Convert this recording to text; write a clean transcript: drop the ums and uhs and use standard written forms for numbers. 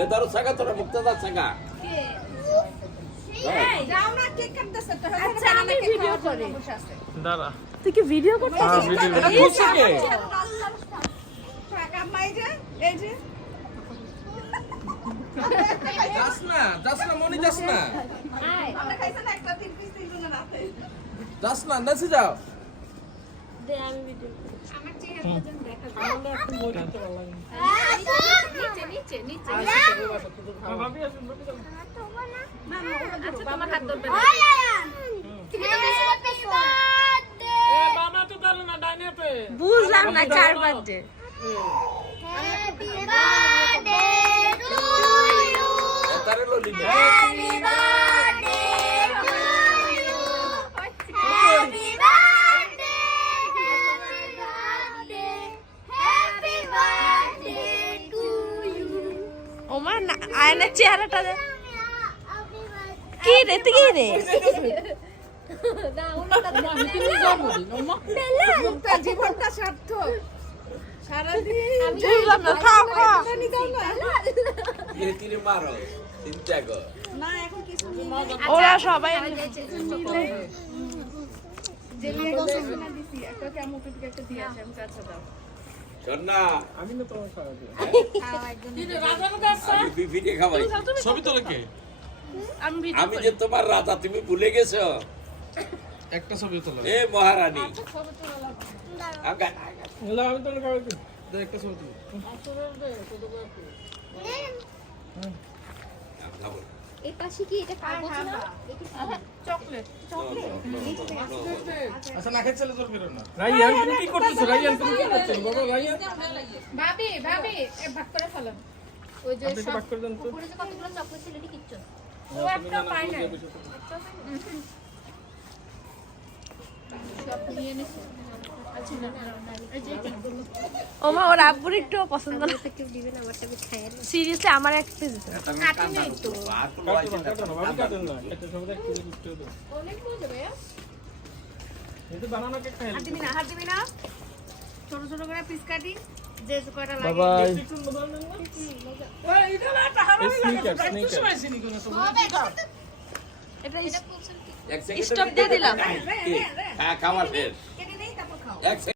এ ধরো ছাগা তোরা মুক্তাদার ছাগা যাও না কেক কাটতেছে তো আচ্ছা আমি ভিডিও করি দাঁড়া তুই কি ভিডিও করছিস এটা খুশি কে টাকা মাই যে এই যে যাস না মনি যাস না আমরা খাইছেন একটা 3 পিস 3 জনের রাতে যাস না নাচে যাও দে আমি ভিডিও আমার চেহারা যেন দেখা যায় আমরা একটু বই দিতে ভালো লাগে নিচে ভাবি আসুন ভাবি যাও না না আচ্ছা আমার হাত ধরবে এ বাবা তো দাঁড়ানো না ডাইনেতে বুঝলাম না কার বার্থডে তারে ললি ওমা না আয়নার চেহারাটা দে কি রে তুই কি রে মুক্তা জীবনটা সার্থক সারাদিন বুঝলাম না খাও খাও ধীরে ধীরে মারো চিন্তা কর না এখন কিছু ওরা সবাই জেলিয়ে গেছে না দিছি একটা কেমন টুকু একটা দিয়ে আসে আমি কাছে দাও শোন না আমি না তোমার খাওয়া দিই আমি ভিডিও খাওয়াই ছবি তোলে কে আমি ভিডিও আমি যে তোমার রাজা তুমি ভুলে গেছো একটা ছবি তোলো এ মহারানী আগা না আমি তোর খাওয়া দিই দে একটা ছবি তুল এই পাশে কি এটা কাগজ না চকলেট আচ্ছা না খেয়ে চলে তোর ফেরো না রাইয়ান তুমি কি করতেছো রাইয়ান তুমি কি করছো বাবা রাইয়ান ভাবি ভাবি এ ভাগ করে ফেলেন ওই যে আপনি একটু বাক করে দেন তো উপরে যে কতগুলো চকলেট ছিল এটা কিচ্ছু ও একটা পাই না সব নিয়ে নিছে আচ্ছা না এই যে ওমা ওর আব্বুর একটু পছন্দ না কেউ দিবেন আমারটা আমি খাই না সিরিয়াসলি আমার এক পিস কাটি নাই তো কাটো না ভাবি কাটো না একটা ছবি একটু একটু দাও অনেক মজা ভাইয়া এই তো বানানো কেক খাই হাত দিবি না ছোট ছোট করে পিস কাটি যে কয়টা লাগে বাবাই একটু মজা নেন না ওই এটা না টাহারা স্নিকার এটা এক সেকেন্ড স্টপ দিয়ে দিলাম খাওয়া শেষ কেটে নেই তারপর খাও এক